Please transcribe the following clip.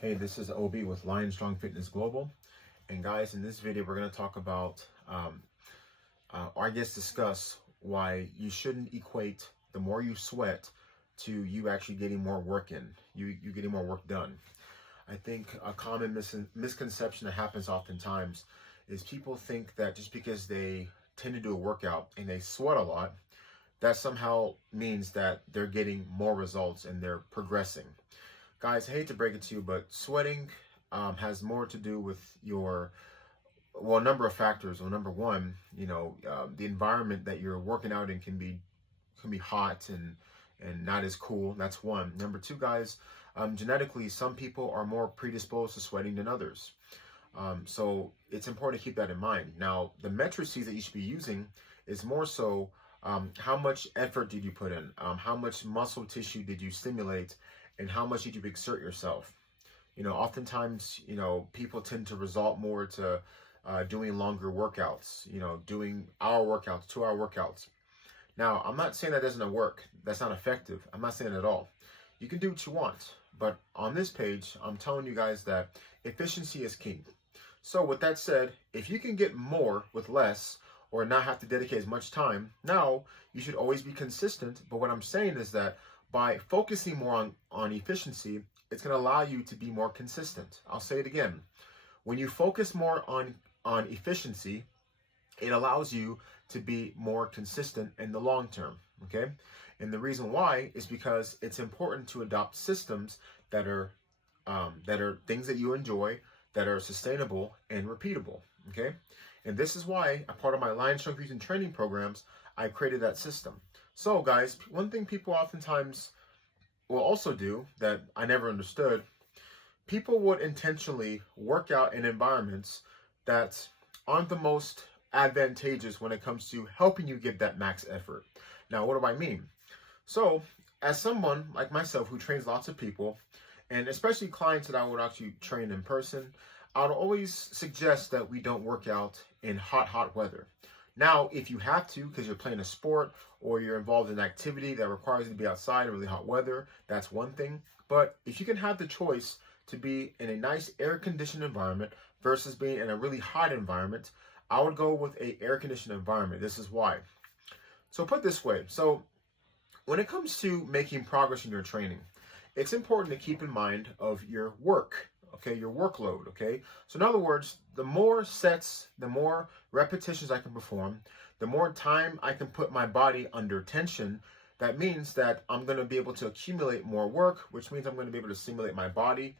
Hey, this is Obi with Lion Strong Fitness Global. And guys, in this video, we're going to talk about, or I guess discuss why you shouldn't equate the more you sweat to you actually getting more work in, you getting more work done. I think a common misconception that happens oftentimes is people think that just because they tend to do a workout and they sweat a lot, that somehow means that they're getting more results and they're progressing. Guys, I hate to break it to you, but sweating has more to do with a number of factors. Well, number one, the environment that you're working out in can be hot and not as cool. That's one. Number two, guys, genetically, some people are more predisposed to sweating than others. So it's important to keep that in mind. Now, the matrices that you should be using is more so how much effort did you put in? How much muscle tissue did you stimulate? And how much did you exert yourself? Oftentimes, people tend to resort more to doing longer workouts, doing hour workouts, 2 hour workouts. Now, I'm not saying that doesn't work. That's not effective. I'm not saying it at all. You can do what you want. But on this page, I'm telling you guys that efficiency is king. So with that said, if you can get more with less or not have to dedicate as much time, now you should always be consistent. But what I'm saying is that by focusing more on efficiency, it's going to allow you to be more consistent. I'll say it again. When you focus more on efficiency, it allows you to be more consistent in the long term, okay? And the reason why is because it's important to adopt systems that are things that you enjoy, that are sustainable and repeatable, okay? And this is why, a part of my Lion Strong Fusion training programs, I created that system. So guys, one thing people oftentimes will also do that I never understood, people would intentionally work out in environments that aren't the most advantageous when it comes to helping you give that max effort. Now, what do I mean? So, as someone like myself who trains lots of people, and especially clients that I would actually train in person, I would always suggest that we don't work out in hot weather. Now, if you have to, because you're playing a sport or you're involved in an activity that requires you to be outside in really hot weather, that's one thing. But if you can have the choice to be in a nice air-conditioned environment versus being in a really hot environment, I would go with an air-conditioned environment. This is why. So put this way. So when it comes to making progress in your training, it's important to keep in mind of your work. Okay, your workload, okay? So in other words, the more sets, the more repetitions I can perform, the more time I can put my body under tension, that means that I'm going to be able to accumulate more work, which means I'm going to be able to stimulate my body